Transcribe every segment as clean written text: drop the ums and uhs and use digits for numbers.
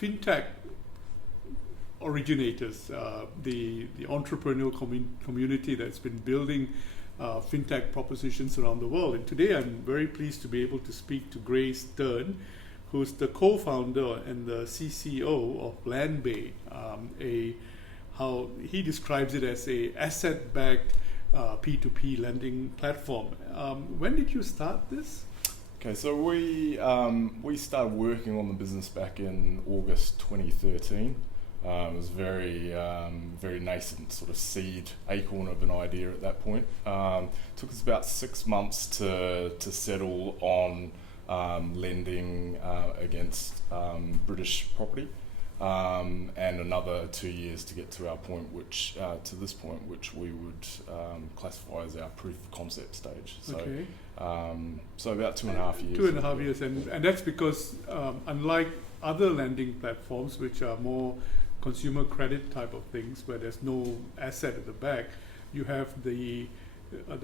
fintech originators, the entrepreneurial community that's been building fintech propositions around the world. And today I'm very pleased to be able to speak to Grace Stern, who's the co-founder and the CCO of Landbay, how he describes it as a asset-backed P2P lending platform. When did you start this? Okay, so we started working on the business back in August 2013. It was very nascent, sort of seed acorn of an idea at that point. Took us about 6 months to settle on lending against British property, and another 2 years to get to our point, which we would classify as our proof of concept stage. So, okay. So about 2.5 years. 2.5 years, and that's because unlike other lending platforms, which are more consumer credit type of things, where there's no asset at the back, you have the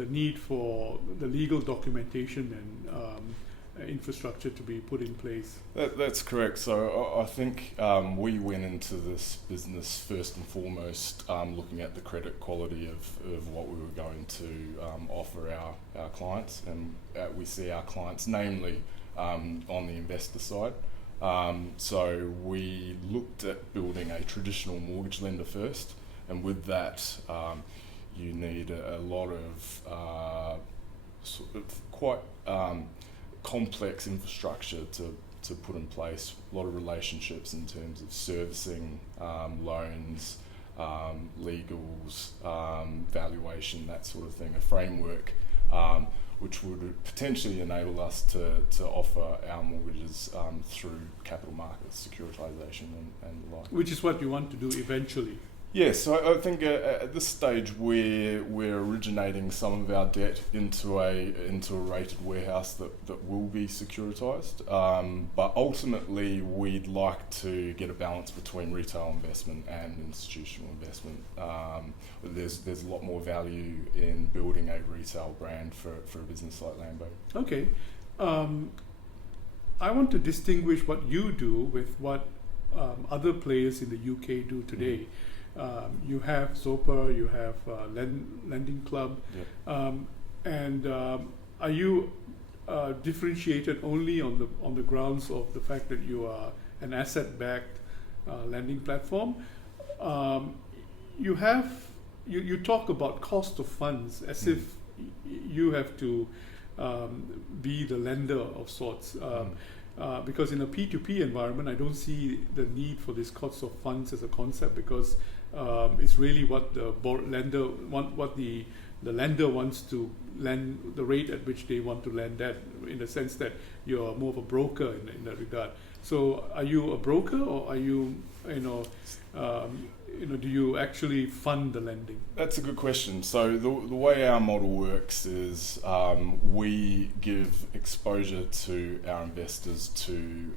need for the legal documentation and infrastructure to be put in place. That's correct. So I think we went into this business first and foremost looking at the credit quality of what we were going to offer our clients, and we see our clients namely on the investor side. So we looked at building a traditional mortgage lender first, and with that you need a lot of sort of quite complex infrastructure to put in place, a lot of relationships in terms of servicing, loans, legals, valuation, that sort of thing, a framework which would potentially enable us to offer our mortgages through capital markets, securitization and the like. Which is what you want to do eventually. Yes, so I think at this stage we're originating some of our debt into a rated warehouse that will be securitized, but ultimately we'd like to get a balance between retail investment and institutional investment. There's a lot more value in building a retail brand for a business like Landbay. Okay, I want to distinguish what you do with what other players in the UK do today. You have Zopa, you have Lending Club, Yep. And are you differentiated only on the grounds of the fact that you are an asset-backed lending platform? You talk about cost of funds as if you have to be the lender of sorts. Because in a P2P environment, I don't see the need for this cost of funds as a concept, because it's really what the lender wants to lend, the rate at which they want to lend at, in the sense that you're more of a broker in that regard. So are you a broker, or are you, do you actually fund the lending? That's a good question. So the way our model works is we give exposure to our investors to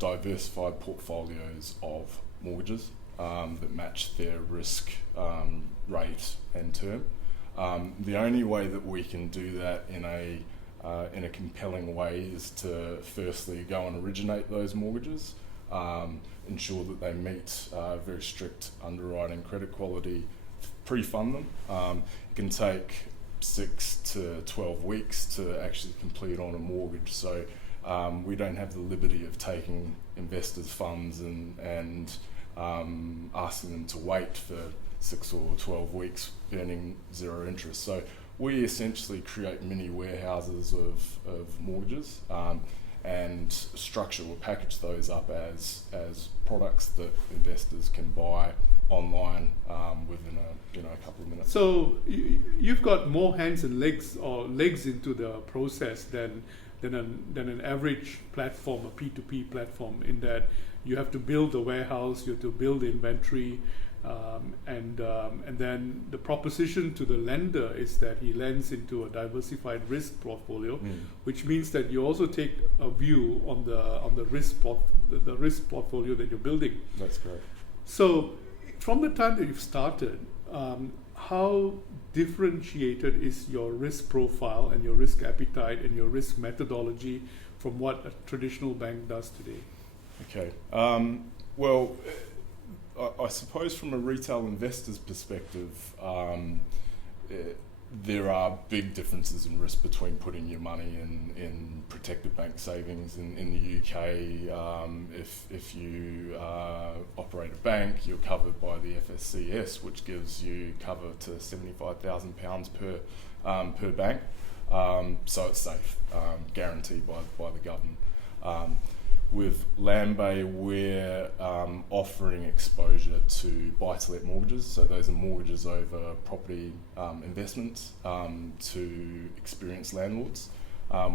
diversified portfolios of mortgages that match their risk rate and term. The only way that we can do that in a compelling way is to firstly go and originate those mortgages, ensure that they meet very strict underwriting credit quality, pre-fund them. It can take 6 to 12 weeks to actually complete on a mortgage, so we don't have the liberty of taking investors' funds and asking them to wait for 6 or 12 weeks earning zero interest. So we essentially create mini warehouses of mortgages and structure or package those up as products that investors can buy online within a couple of minutes. So you've got more hands and legs, or legs into the process than an average platform, a P2P platform, in that you have to build the warehouse, you have to build the inventory, and then the proposition to the lender is that he lends into a diversified risk portfolio, which means that you also take a view on the risk portfolio that you're building. That's correct. So from the time that you've started, how differentiated is your risk profile and your risk appetite and your risk methodology from what a traditional bank does today? Okay. Well, I suppose from a retail investor's perspective, there are big differences in risk between putting your money in protected bank savings in the UK. If you operate a bank, you're covered by the FSCS, which gives you cover to £75,000 per bank. So it's safe, guaranteed by the government. With Landbay, we're offering exposure to buy-to-let mortgages, so those are mortgages over property investments to experienced landlords.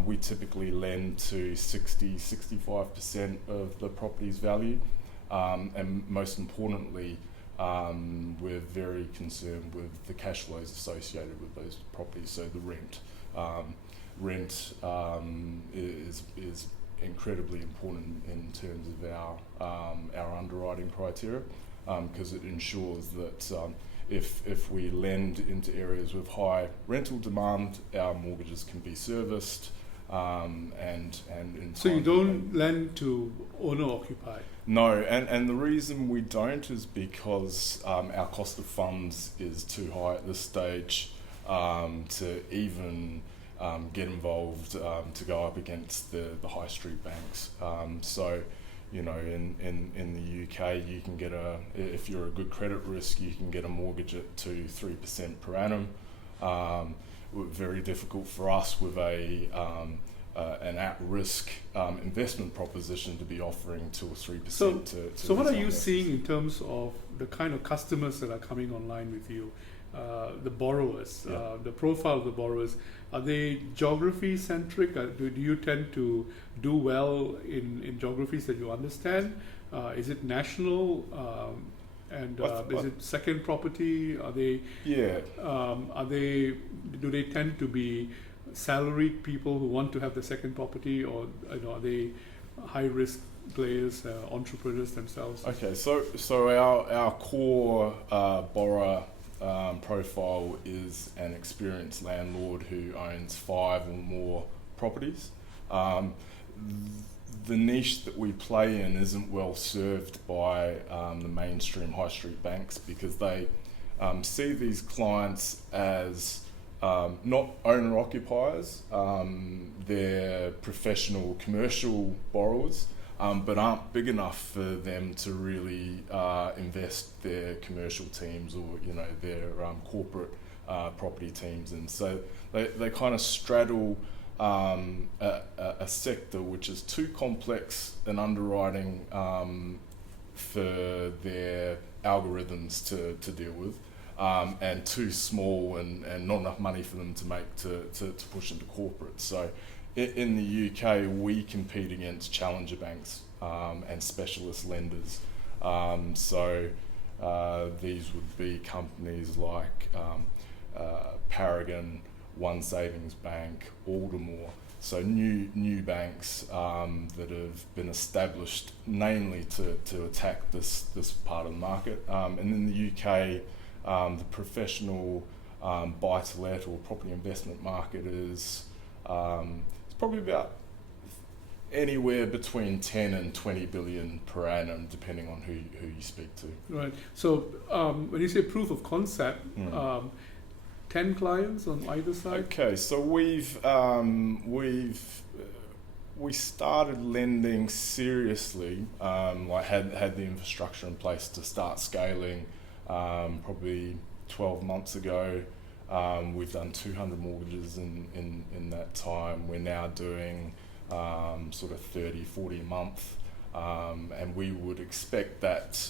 We typically lend to 60-65% of the property's value, and most importantly, we're very concerned with the cash flows associated with those properties, so the rent. Rent is incredibly important in terms of our underwriting criteria, because it ensures that if we lend into areas with high rental demand, our mortgages can be serviced, and in So you don't lend to owner-occupied? No, and the reason we don't is because our cost of funds is too high at this stage to even get involved, to go up against the high street banks. So, you know, in the UK, you can get if you're a good credit risk, you can get a mortgage at 2-3% per annum. Very difficult for us with an at-risk investment proposition to be offering 2 or 3%. So what are you seeing in terms of the kind of customers that are coming online with you? The borrowers, the profile of the borrowers, are they geography centric? Do you tend to do well in geographies that you understand? Is it national? Is it second property? Are they? Yeah. Do they tend to be salaried people who want to have the second property, or are they high risk players, entrepreneurs themselves? Okay, so our core borrower profile is an experienced landlord who owns 5 or more properties. The niche that we play in isn't well served by the mainstream high street banks, because they see these clients as not owner occupiers. They're professional commercial borrowers, but aren't big enough for them to really invest their commercial teams or their corporate property teams, and so they kind of straddle a sector which is too complex in underwriting for their algorithms to deal with, and too small and not enough money for them to make to push into corporate. So in the UK, we compete against challenger banks and specialist lenders. So these would be companies like Paragon, One Savings Bank, Aldermore. So new banks that have been established mainly to attack this part of the market. And in the UK, the professional buy-to-let or property investment market is it's probably about anywhere between 10 and 20 billion per annum, depending on who you speak to. Right. So when you say proof of concept, 10 clients on either side? Okay, so we started lending seriously, had the infrastructure in place to start scaling probably 12 months ago. We've done 200 mortgages in that time. We're now doing sort of 30-40 a month, and we would expect that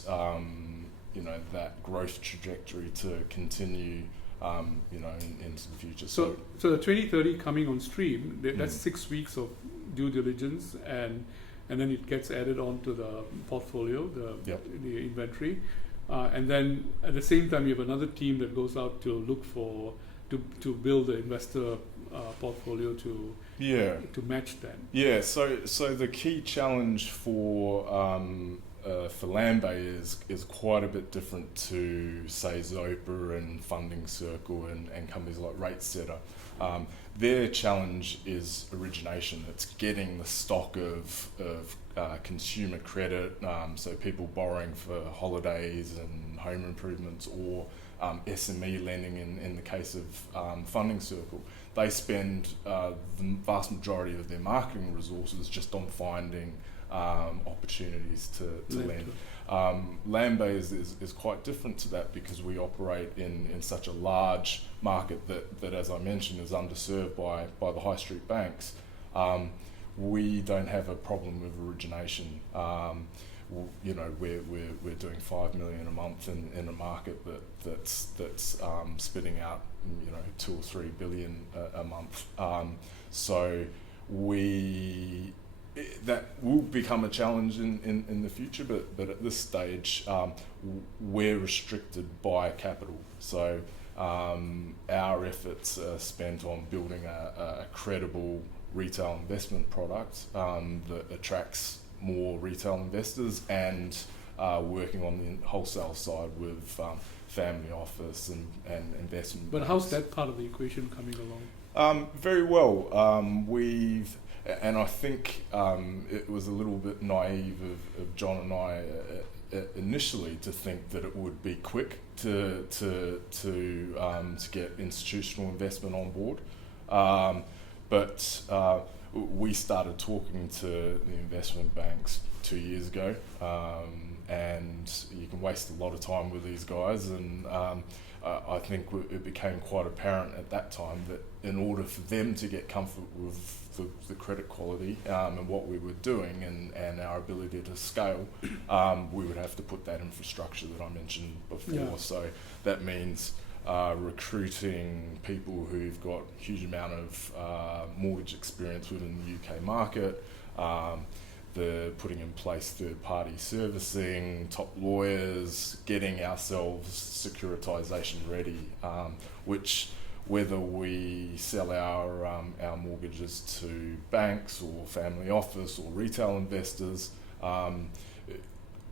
that growth trajectory to continue into the future. So the 2030 coming on stream, that's 6 weeks of due diligence, and then it gets added onto the portfolio, the inventory, and then at the same time you have another team that goes out to look for to build the investor portfolio to match that. Yeah. So the key challenge for Landbay is quite a bit different to, say, Zopa and Funding Circle and companies like RateSetter. Their challenge is origination. It's getting the stock of consumer credit, so people borrowing for holidays and home improvements, or SME lending in the case of Funding Circle. They spend the vast majority of their marketing resources just on finding opportunities to lend. Landbay is quite different to that, because we operate in such a large market that, as I mentioned, is underserved by the high street banks. We don't have a problem with origination. We're doing 5 million a month in a market that's spitting out 2 or 3 billion a month. So that will become a challenge in the future, but at this stage we're restricted by capital. So our efforts are spent on building a credible retail investment product that attracts more retail investors, and working on the wholesale side with family office and investment But banks. how's that part of the equation coming along? Very well. And I think it was a little bit naive of John and I initially to think that it would be quick to get institutional investment on board. But we started talking to the investment banks 2 years ago, and you can waste a lot of time with these guys, and I think it became quite apparent at that time that in order for them to get comfort with the credit quality and what we were doing and our ability to scale, we would have to put that infrastructure that I mentioned before. Yeah. So that means recruiting people who've got a huge amount of mortgage experience within the UK market, the putting in place third-party servicing, top lawyers, getting ourselves securitization ready, which whether we sell our mortgages to banks or family office or retail investors,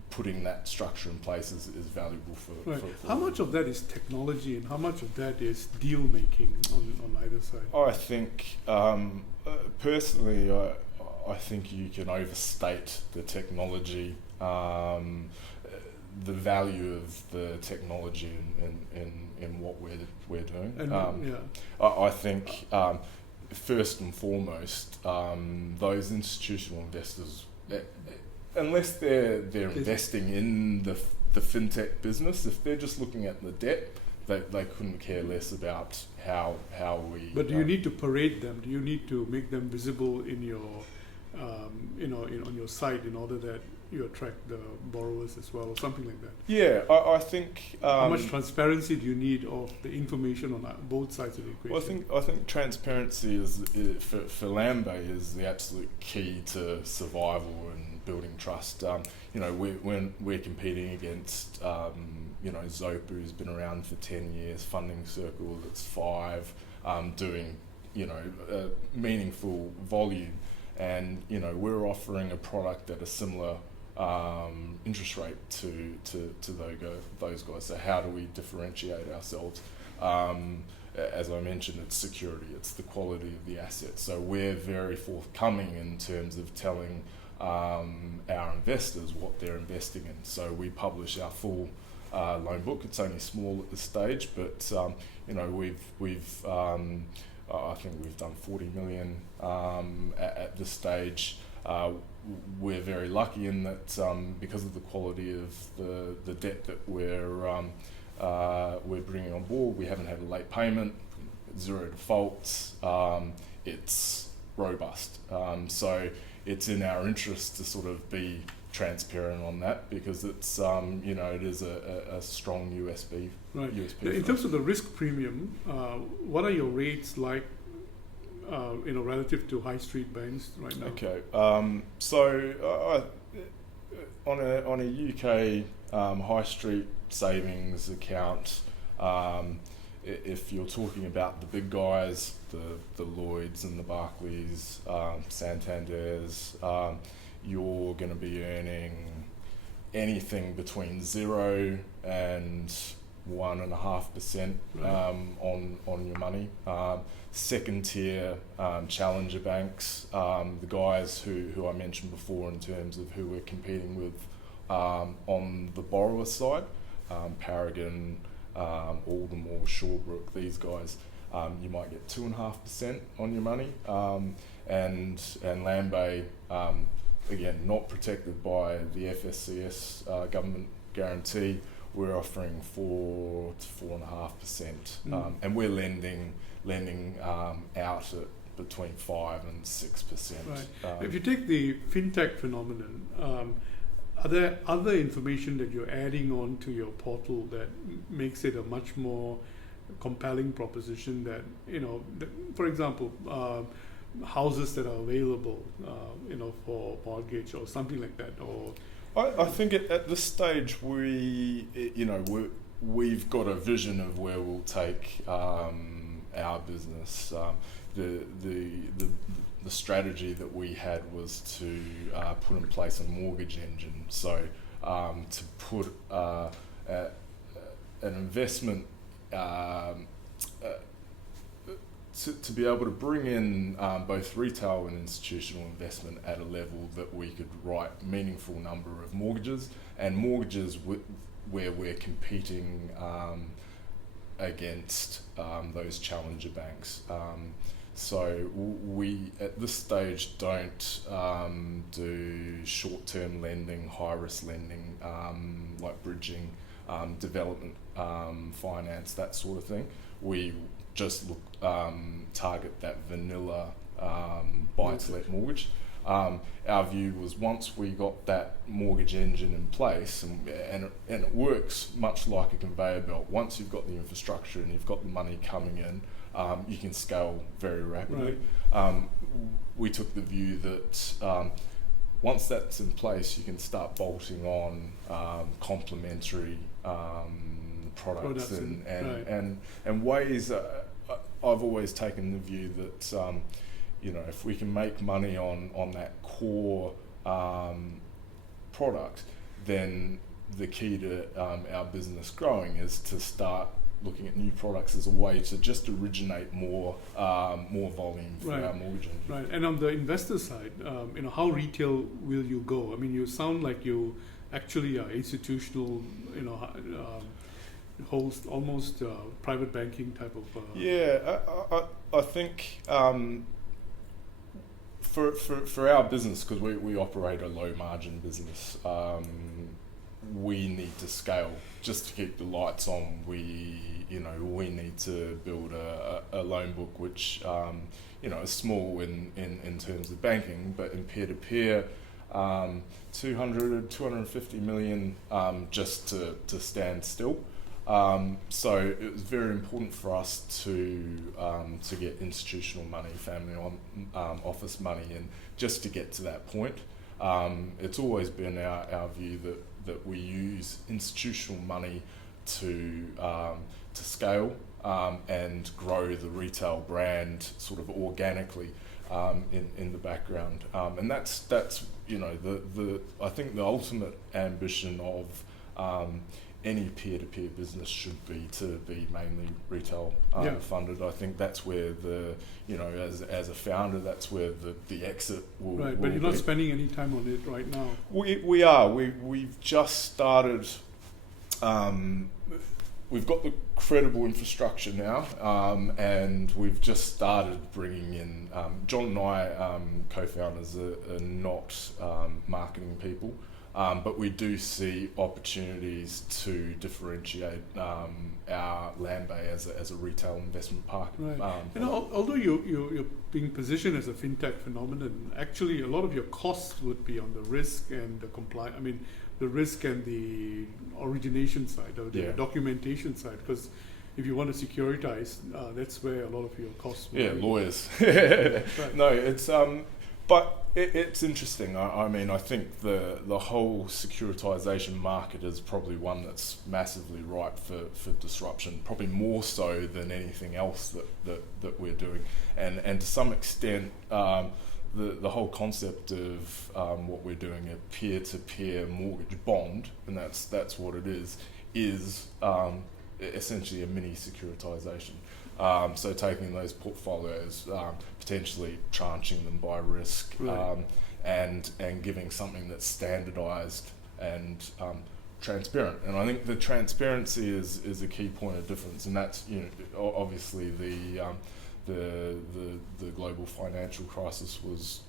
putting that structure in place is valuable for. Right. For How much of that is technology, and how much of that is deal making on either side? I think personally, I think you can overstate the technology, the value of the technology in what we're doing. And, I think first and foremost, those institutional investors, unless they're investing in the fintech business, if they're just looking at the debt, they couldn't care less about how we. But do you need to parade them? Do you need to make them visible in your, on your site in order that you attract the borrowers as well, or something like that? Yeah, I think. How much transparency do you need of the information on both sides of the equation? Well, I think transparency is for Landbay is the absolute key to survival and building trust. When we're competing against Zopa, who's been around for 10 years, Funding Circle that's 5, doing meaningful volume, and we're offering a product at a similar interest rate to those guys. So how do we differentiate ourselves? As I mentioned, it's security, it's the quality of the asset. So we're very forthcoming in terms of telling our investors what they're investing in. So we publish our full loan book. It's only small at this stage, but we've I think we've done 40 million at this stage. We're very lucky in that because of the quality of the debt that we're bringing on board, we haven't had a late payment, 0 defaults. It's robust. So it's in our interest to sort of be transparent on that, because it's it is a strong USP. Right. USP in terms of the risk premium, what are your rates like? Relative to high street banks right now. Okay. So on a UK high street savings account, if you're talking about the big guys, the Lloyds and the Barclays, Santanders, you're going to be earning anything between 0 and 1.5% on your money. Second tier challenger banks, the guys who I mentioned before in terms of who we're competing with on the borrower side, Paragon, Aldermore, Shawbrook, these guys, you might get 2.5% on your money, and Landbay, again, not protected by the FSCS government guarantee. We're offering 4 to 4.5%, and we're lending out at between 5 and 6%. Right. If you take the fintech phenomenon, are there other information that you're adding on to your portal that makes it a much more compelling proposition that, for example, houses that are available, for mortgage or something like that? Or I think at this stage we've got a vision of where we'll take our business. The strategy that we had was to put in place a mortgage engine. So to put an investment to be able to bring in both retail and institutional investment at a level that we could write meaningful number of mortgages, and mortgages where we're competing against those challenger banks. So we at this stage don't do short-term lending, high-risk lending, like bridging, development finance, that sort of thing. We just target that vanilla buy-to-let mortgage. Our view was once we got that mortgage engine in place, and it works much like a conveyor belt. Once you've got the infrastructure and you've got the money coming in, you can scale very rapidly. Right. We took the view that once that's in place, you can start bolting on complementary products and ways. I've always taken the view that if we can make money on that core product, then the key to our business growing is to start looking at new products as a way to just originate more volume for our mortgage engine. Right, and on the investor side, how retail will you go? I mean, you sound like you actually are institutional, host almost private banking type of. I think for our business, because we operate a low margin business, we need to scale just to keep the lights on. We need to build a loan book which is small in terms of banking, but in peer-to-peer, 250 million just to stand still. So it was very important for us to get institutional money, family office money in, just to get to that point. It's always been our view that we use institutional money to scale and grow the retail brand sort of organically in the background, and that's I think the ultimate ambition of any peer-to-peer business should be to be mainly retail funded. I think that's where as a founder, that's where the exit will. Right, but you're not spending any time on it right now. We are. We've just started. We've got the credible infrastructure now, and we've just started bringing in. John and I, co-founders, are not marketing people. But we do see opportunities to differentiate our Landbay as a retail investment partner. Right. Although you're being positioned as a fintech phenomenon, actually a lot of your costs would be on the risk and the compliance. I mean, the risk and the origination side, or the documentation side, because if you want to securitize, that's where a lot of your costs will be. Lawyers. Right. No, it's but it's interesting. I mean, I think the whole securitization market is probably one that's massively ripe for disruption, probably more so than anything else that we're doing. And to some extent, the whole concept of what we're doing, a peer-to-peer mortgage bond, and that's what it is essentially a mini securitization. So taking those portfolios, potentially tranching them by risk, Right. and giving something that's standardized and transparent. And I think the transparency is a key point of difference, and that's, you know, obviously the global financial crisis was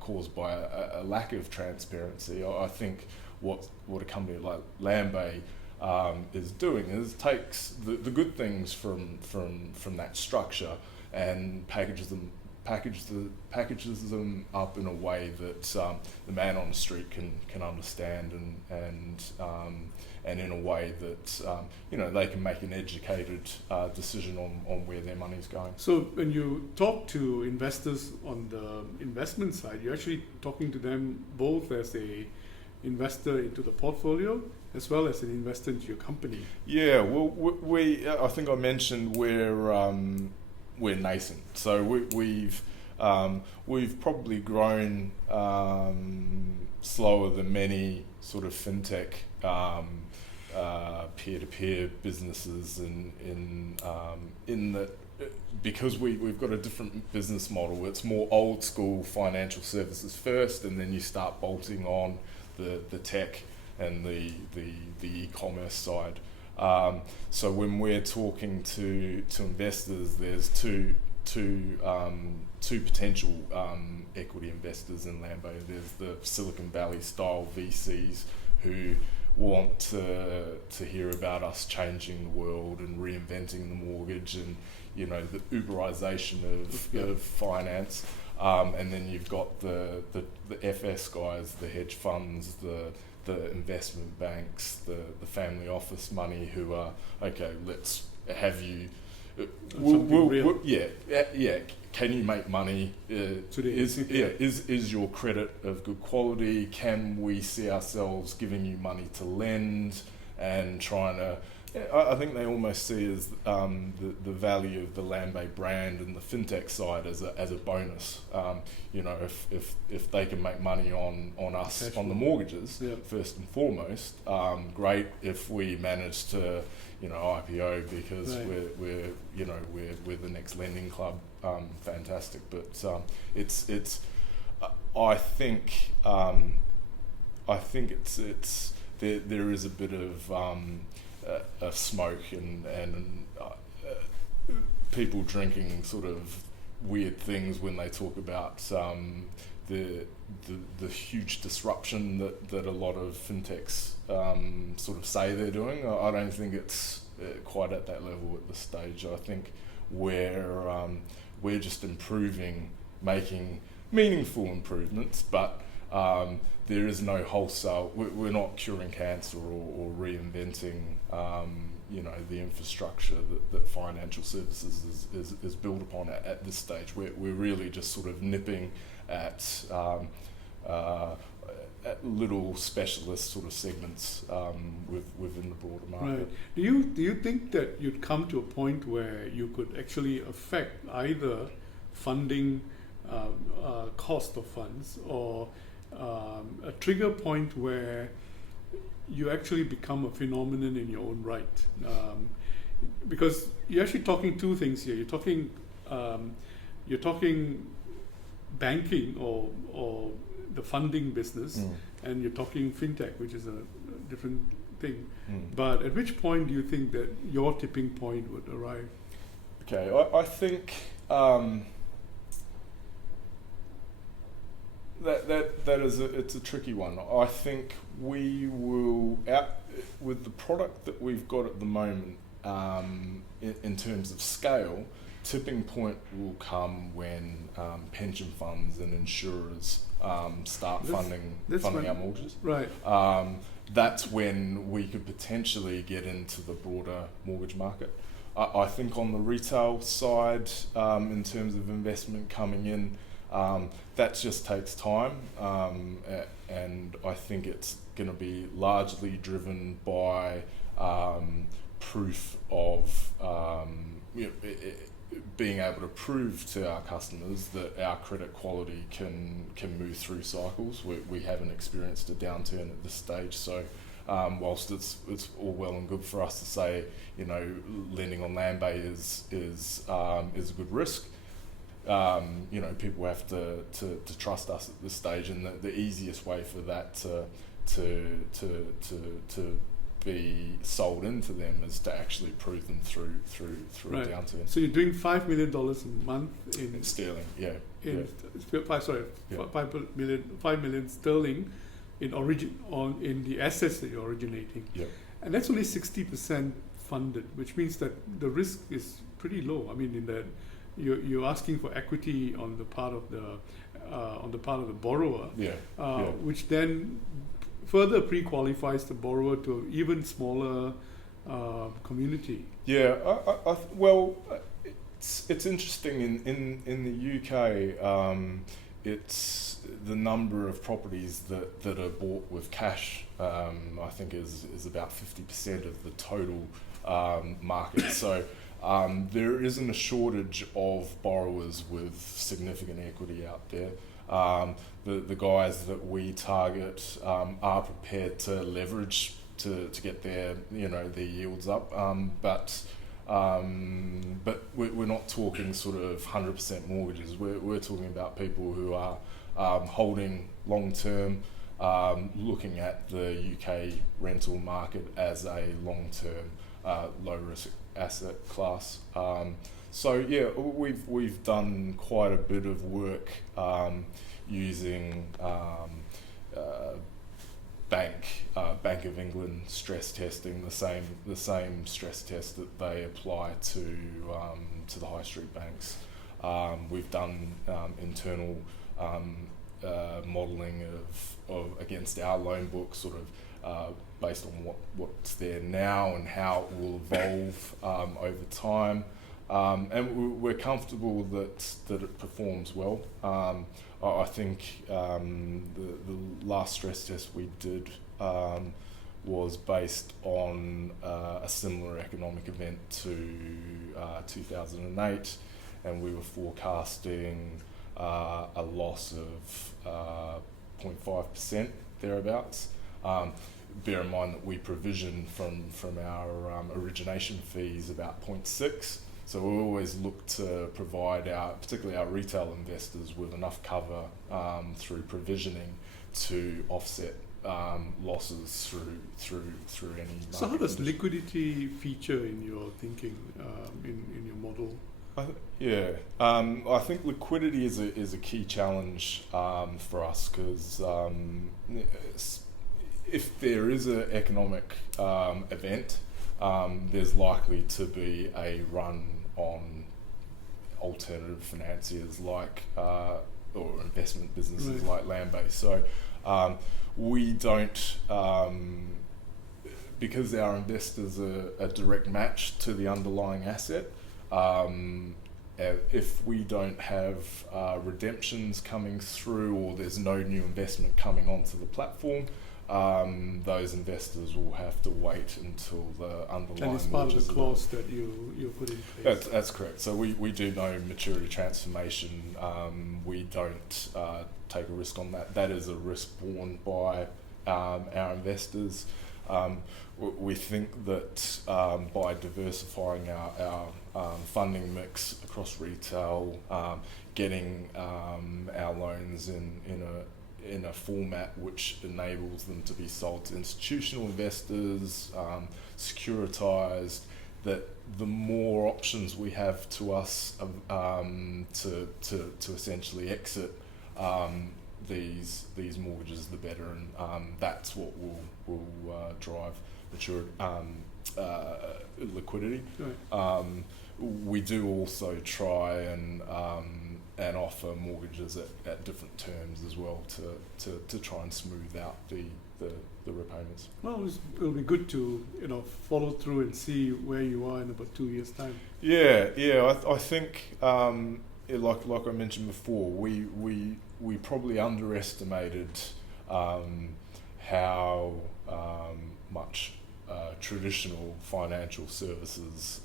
caused by a lack of transparency. I think what a company like Landbay is doing is takes the good things from that structure and packages them up in a way that the man on the street can understand, and in a way that you know, they can make an educated decision on where their money's going. So when you talk to investors on the investment side, you're actually talking to them both as a investor into the portfolio as well as an investor into your company. Yeah, well, we I think I mentioned we're nascent, so we've probably grown slower than many sort of fintech peer-to-peer businesses, in that, because we've got a different business model. It's more old school financial services first, and then you start bolting on the tech and the e-commerce side. So when we're talking to investors, there's two potential equity investors in Landbay. There's the Silicon Valley style VCs who want to hear about us changing the world and reinventing the mortgage, and, you know, the Uberization of finance. And then you've got the FS guys, the hedge funds, the investment banks, the family office money, who are, okay, let's have you. Yeah. Can you make money? Is your credit of good quality? Can we see ourselves giving you money to lend and trying to? I think they almost see as the value of the Landbay brand and the fintech side as a bonus. You know, if they can make money on us on the mortgages, first and foremost, great. If we manage to, you know, IPO because we're the next lending club, fantastic. But it's I think it's there is a bit of smoke and people drinking sort of weird things when they talk about the huge disruption that a lot of fintechs sort of say they're doing. I don't think it's quite at that level at this stage. I think we're just making meaningful improvements, but there is no wholesale. We're not curing cancer or reinventing, you know, the infrastructure that financial services is built upon at this stage. We're really just sort of nipping at little specialist sort of segments within the broader market. Right. Do you think that you'd come to a point where you could actually affect either funding, cost of funds, or a trigger point where you actually become a phenomenon in your own right? Because you're actually talking two things here. You're talking banking or the funding business, and you're talking fintech, which is a different thing. But at which point do you think that your tipping point would arrive? Okay, I think that is it's a tricky one. I think we will, with the product that we've got at the moment, in terms of scale, tipping point will come when pension funds and insurers start funding our mortgages. Right. That's when we could potentially get into the broader mortgage market. I think on the retail side, in terms of investment coming in, that just takes time, and I think it's going to be largely driven by proof of being able to prove to our customers that our credit quality can move through cycles. We haven't experienced a downturn at this stage, so whilst it's all well and good for us to say, you know, lending on Landbay is a good risk. You know, people have to trust us at this stage, and the easiest way for that to be sold into them is to actually prove them through Right. a downturn. So you're doing $5 million a month in Sterling, yeah. in Yeah. Yeah. 5 million sterling in the assets that you're originating, Yeah. and that's only 60% funded, which means that the risk is pretty low. I mean, in that you're asking for equity on the part of the borrower, which then further pre-qualifies the borrower to an even smaller community. Yeah, well, it's interesting in the UK. It's the number of properties that are bought with cash. I think is about 50% of the total market. So there isn't a shortage of borrowers with significant equity out there. The guys that we target are prepared to leverage to get their yields up, but we're not talking sort of 100% mortgages. We're talking about people who are holding long term, looking at the UK rental market as a long term low risk asset class. So yeah, we've done quite a bit of work using Bank of England stress testing, the same stress test that they apply to the high street banks. We've done internal modelling of against our loan book, sort of based on what's there now and how it will evolve over time. And we're comfortable that it performs well. I think the last stress test we did was based on a similar economic event to 2008, and we were forecasting a loss of 0.5% thereabouts. Bear in mind that we provision from our origination fees about 0.6. So we always look to provide particularly our retail investors, with enough cover through provisioning to offset losses through any market. So how does condition. liquidity feature in your thinking, in your model? I think liquidity is a key challenge for us, because if there is an economic event, there's likely to be a run on alternative financiers or investment businesses like Landbay. So we don't, because our investors are a direct match to the underlying asset. If we don't have redemptions coming through, or there's no new investment coming onto the platform, those investors will have to wait until the underlying. And it's part of the clause that you put in place. That's correct. So we do no maturity transformation. We don't take a risk on that. That is a risk borne by our investors. We think that by diversifying our funding mix across retail, getting our loans in a format which enables them to be sold to institutional investors, securitized, that the more options we have to us to essentially exit these mortgages, the better, and that's what will drive maturity, liquidity. Right. We do also try and offer mortgages at different terms as well to try and smooth out the repayments. Well, it'll be good to follow through and see where you are in about 2 years' time. Yeah. I think like I mentioned before, we probably underestimated how much traditional financial services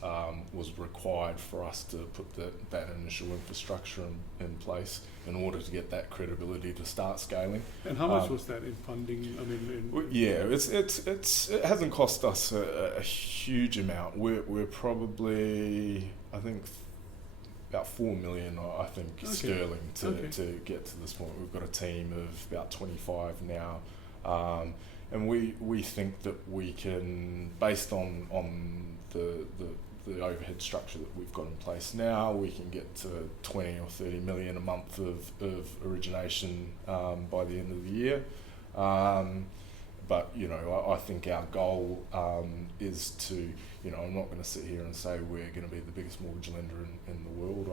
was required for us to put that initial infrastructure in place in order to get that credibility to start scaling. And how much was that in funding? I mean, it hasn't cost us a huge amount. We're probably, I think, about 4 million, I think, sterling to get to this point. We've got a team of about 25 now. And we think that we can, based on the overhead structure that we've got in place now, we can get to 20 or 30 million a month of origination by the end of the year. But I think our goal is to, I'm not going to sit here and say we're going to be the biggest mortgage lender in the world.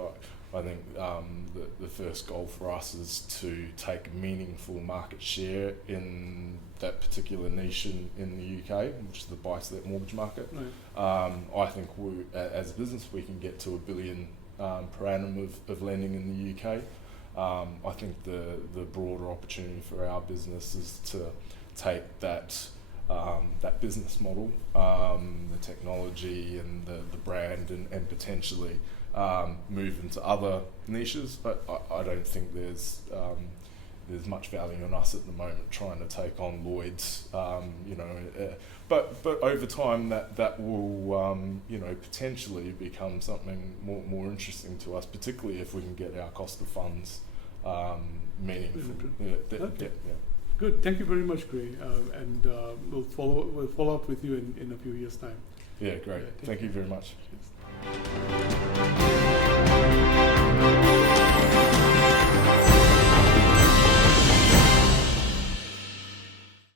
I think the first goal for us is to take meaningful market share in that particular niche in the UK, which is the buy-to-let mortgage market. Right. I think as a business we can get to $1 billion per annum of lending in the UK. I think the broader opportunity for our business is to take that business model, the technology and the brand, and potentially move into other niches. But I don't think there's much value in us at the moment trying to take on Lloyd's. But over time that will potentially become something more interesting to us, particularly if we can get our cost of funds meaningful. Okay. Good. Thank you very much, Gray. And we'll follow up with you in a few years' time. Yeah, great. Thank you very much. Cheers.